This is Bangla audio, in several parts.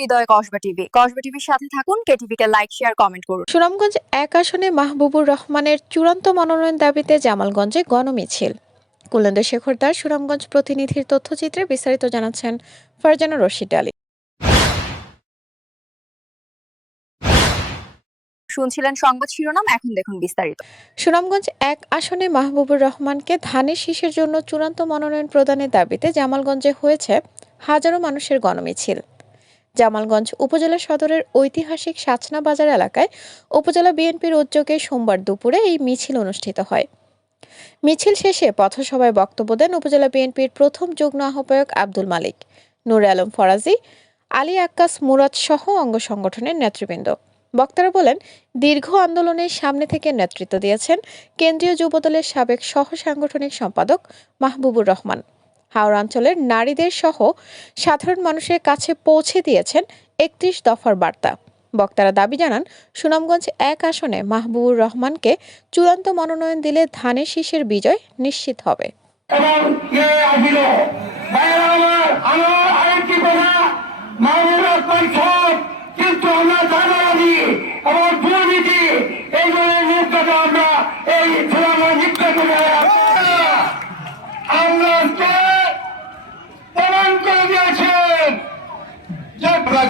হৃদয় কসবা টিভি। কসবা টিভির সাথে থাকুন কেটিভি কে লাইক শেয়ার কমেন্ট করুন। সুনামগঞ্জ এক আসনে মাহবুবুর রহমানের চূড়ান্ত মনোনয়ন দাবিতে জামালগঞ্জে গণমিছিল। কুলেন্দ্র শেখর দাস সুনামগঞ্জ প্রতিনিধির তথ্যচিত্রে বিস্তারিত জানাচ্ছেন ফারজানা রশিদ আলী। শুনছিলেন সংবাদ শিরোনাম এখন দেখুন বিস্তারিত। সুনামগঞ্জ এক আসনে মাহবুবুর রহমানকে ধানের শীষের জন্য চূড়ান্ত মনোনয়ন প্রদানের দাবিতে জামালগঞ্জে হয়েছে হাজারো মানুষের গণমিছিল। জামালগঞ্জ উপজেলা সদরের ঐতিহাসিক সাচনা বাজার এলাকায় উপজেলা বিএনপির উদ্যোগে সোমবার দুপুরে এই মিছিল অনুষ্ঠিত হয়। মিছিল শেষে পথসভায় বক্তব্য দেন উপজেলা বিএনপির প্রথম যুগ্ম আহ্বায়ক আব্দুল মালিক, নূর আলম ফরাজি, আলী আক্কাস মুরাদ সহ অঙ্গ সংগঠনের নেতৃবৃন্দ। বক্তারা বলেন, দীর্ঘ আন্দোলনের সামনে থেকে নেতৃত্ব দিয়েছেন কেন্দ্রীয় যুবদলের সাবেক সহ সাংগঠনিক সম্পাদক মাহবুবুর রহমান। হাওড়া অঞ্চলের নারীদের সহ সাধারণ মানুষের কাছে পৌঁছে দিয়েছেন একত্রিশ দফার বার্তা। বক্তারা দাবি জানান, সুনামগঞ্জ এক আসনে মাহবুবুর রহমানকে চূড়ান্ত মনোনয়ন দিলে ধানের শীষের বিজয় নিশ্চিত হবে।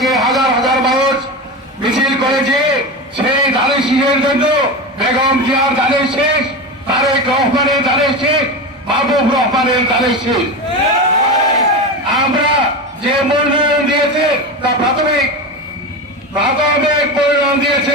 যে হাজার হাজার মানুষ মিছিল করেছে সেই ধানের শীষের জন্য। বেগম জিয়ার ধানের শেষ, তারেক রহমানের ধানের শেষ মাহবুব রহমানের ধানের শেষ। আমরা যে মূল্যায়ন দিয়েছে তা প্রাথমিক প্রাথমিক পরিণাম দিয়েছে